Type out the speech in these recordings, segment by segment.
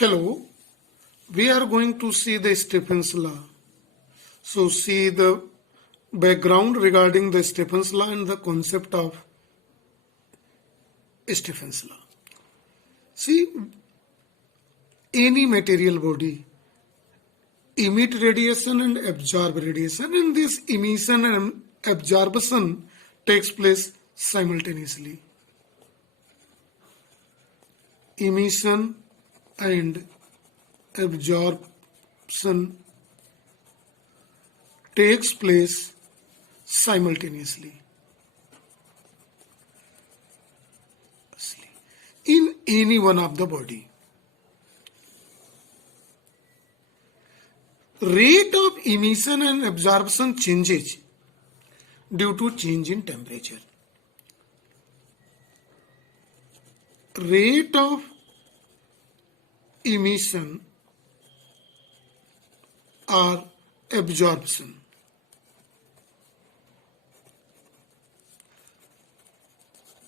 Hello, we are going to see the Stephen's law. So see the background regarding the Stephen's law and the concept of Stephen's law. See, any material body emit radiation and absorb radiation, and this emission and absorption takes place simultaneously. Emission and absorption takes place simultaneously in any one of the body. Rate of emission and absorption changes due to change in temperature. Rate of emission or absorption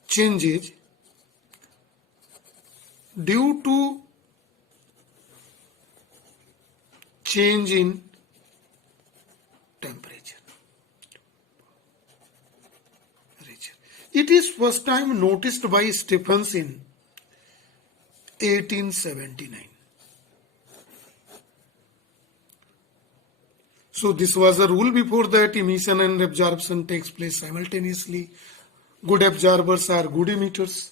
changes due to change in temperature. It is first time noticed by Stephens in 1879. So this was a rule before that emission and absorption takes place simultaneously. Good absorbers are good emitters.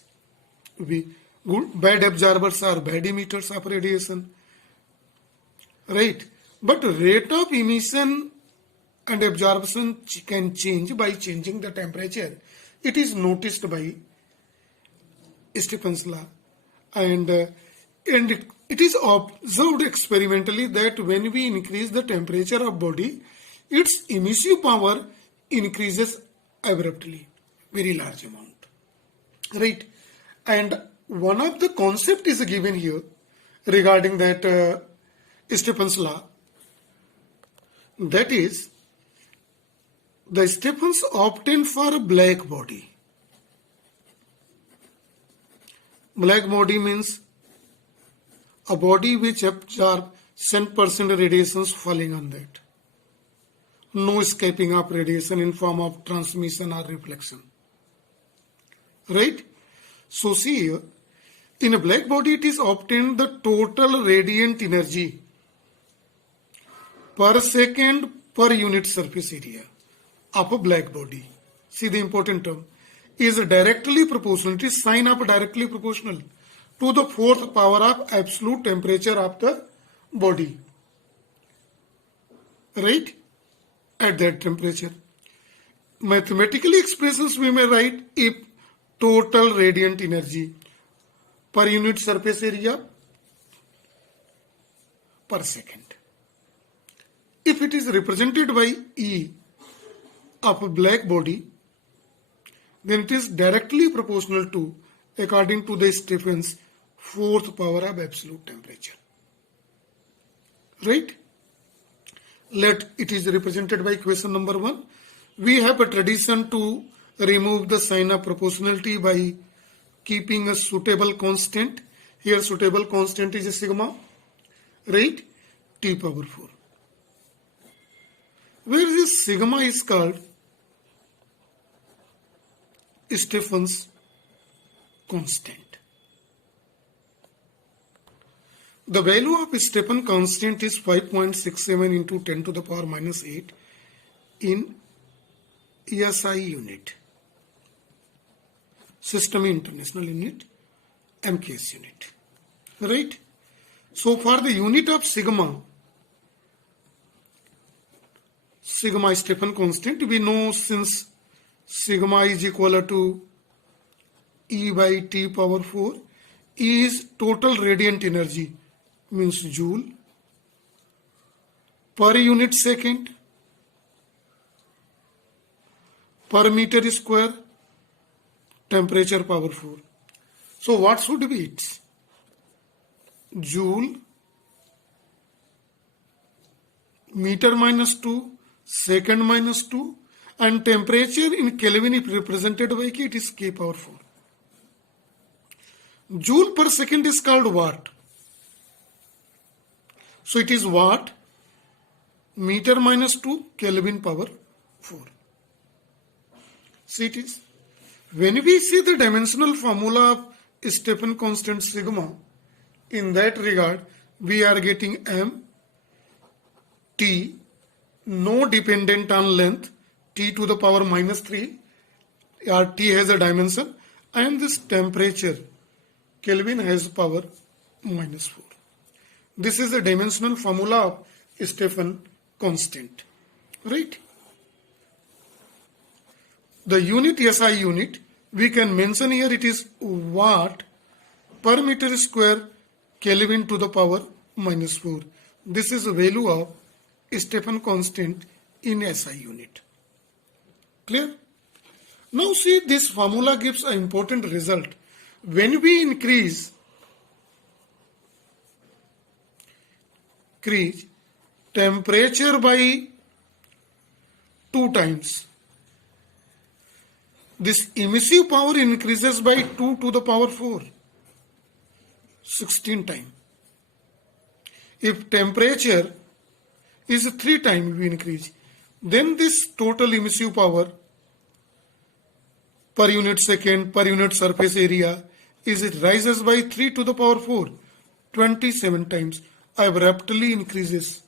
Bad absorbers are bad emitters of radiation. Right? But rate of emission and absorption can change by changing the temperature. It is noticed by Stephen's law. And it is observed experimentally that when we increase the temperature of body, its emissive power increases abruptly, very large amount. Right? And one of the concept is given here regarding that Stephen's law. That is, the Stephens obtained for a black body. Black body means a body which absorbs 100% radiations falling on that. No escaping of radiation in form of transmission or reflection. Right? So see here, in a black body it is obtained the total radiant energy per second per unit surface area of a black body. See the important term. Is directly proportional. It is sign of directly proportional to the fourth power of absolute temperature of the body. Right? At that temperature. Mathematically expressions we may write if total radiant energy per unit surface area per second. If it is represented by E of a black body, then it is directly proportional to, according to the Stephens, fourth power of absolute temperature. Right? It is represented by question number 1. We have a tradition to remove the sign of proportionality by keeping a suitable constant. Here suitable constant is a sigma. Right? T power 4. Where this sigma is called Stephens constant. The value of Stephens constant is 5.67 into 10 to the power minus 8 in SI unit. System International Unit, MKS unit. Right? So for the unit of sigma Stephens constant, we know since sigma is equal to E by T power 4, E is total radiant energy, means joule, per unit second, per meter square, temperature power 4. So what should be it? Joule, meter minus 2, second minus 2, and temperature in Kelvin if represented by K, it is K power 4. Joule per second is called watt. So it is watt meter minus 2 Kelvin power 4. See it is. When we see the dimensional formula of Stephen constant sigma, in that regard, we are getting m, t, no dependent on length, t to the power minus 3, or t has a dimension, and this temperature, Kelvin has power minus 4. This is the dimensional formula of Stephen constant, right? The unit, SI unit, we can mention here it is watt per meter square Kelvin to the power minus 4. This is the value of Stephen constant in SI unit. Clear? Now see, this formula gives an important result. When we increase temperature by 2 times, this emissive power increases by 2 to the power 4, 16 times. If temperature is 3 times we increase, then this total emissive power per unit second, per unit surface area, it rises by 3 to the power 4, 27 times. Abruptly increases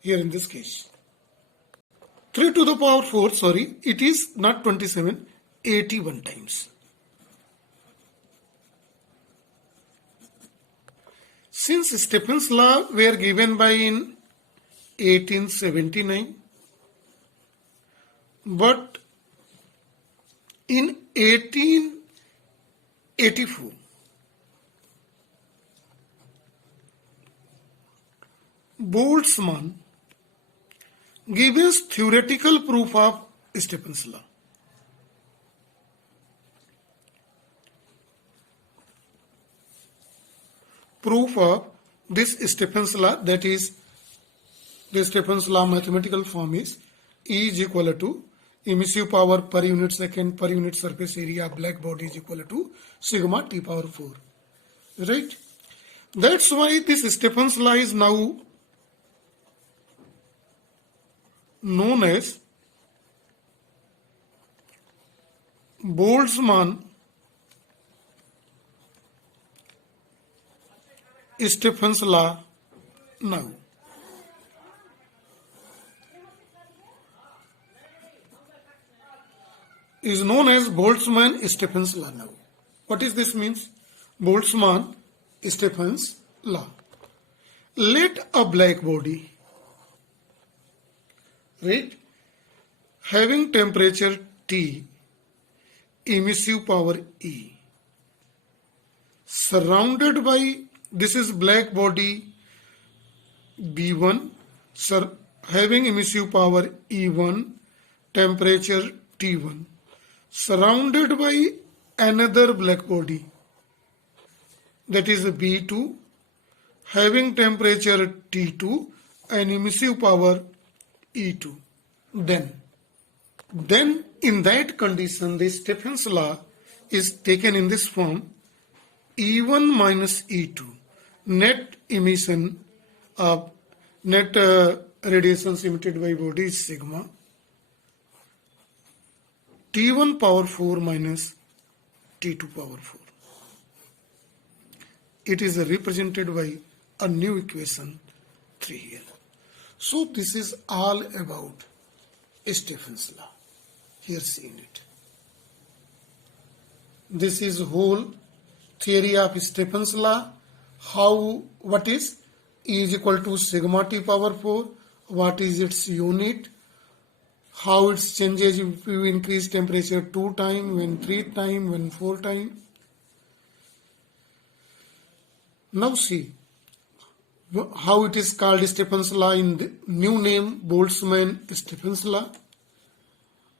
here in this case. 3 to the power 4, sorry, it is not 27, 81 times. Since Stephen's law were given by in 1879, but in 1884, Boltzmann gives theoretical proof of Stephen's law. Proof of this Stephen's law, that is, the Stephen's law mathematical form is E is equal to emissive power per unit second per unit surface area of black body is equal to sigma T power 4. Right? That's why this Stephen's law is now known as Boltzmann Stephen's law now. Is known as Boltzmann Stephen's law now. What is this means? Boltzmann Stephen's law. Let a black body, right, having temperature T, emissive power E, surrounded by, this is black body B1, having emissive power E1, temperature T1, surrounded by another black body, that is B2, having temperature T2 and emissive power E2. Then in that condition, the Stephen's law is taken in this form: E1 minus E2, net emission of net radiations emitted by body is sigma T1 power 4 minus T2 power 4. It is represented by a new equation 3 here. So this is all about Stephen's law. Here seeing it. This is whole theory of Stephen's law. How, what is E is equal to sigma T power 4, what is its unit, how it changes if you increase temperature 2 times, when 3 times, when 4 times. Now see how it is called Stephen's law in the new name Boltzmann Stephen's law,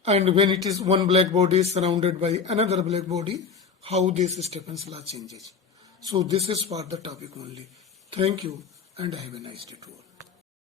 and when it is one black body surrounded by another black body, how this Stephen's law changes. So this is for the topic only. Thank you and have a nice day to all.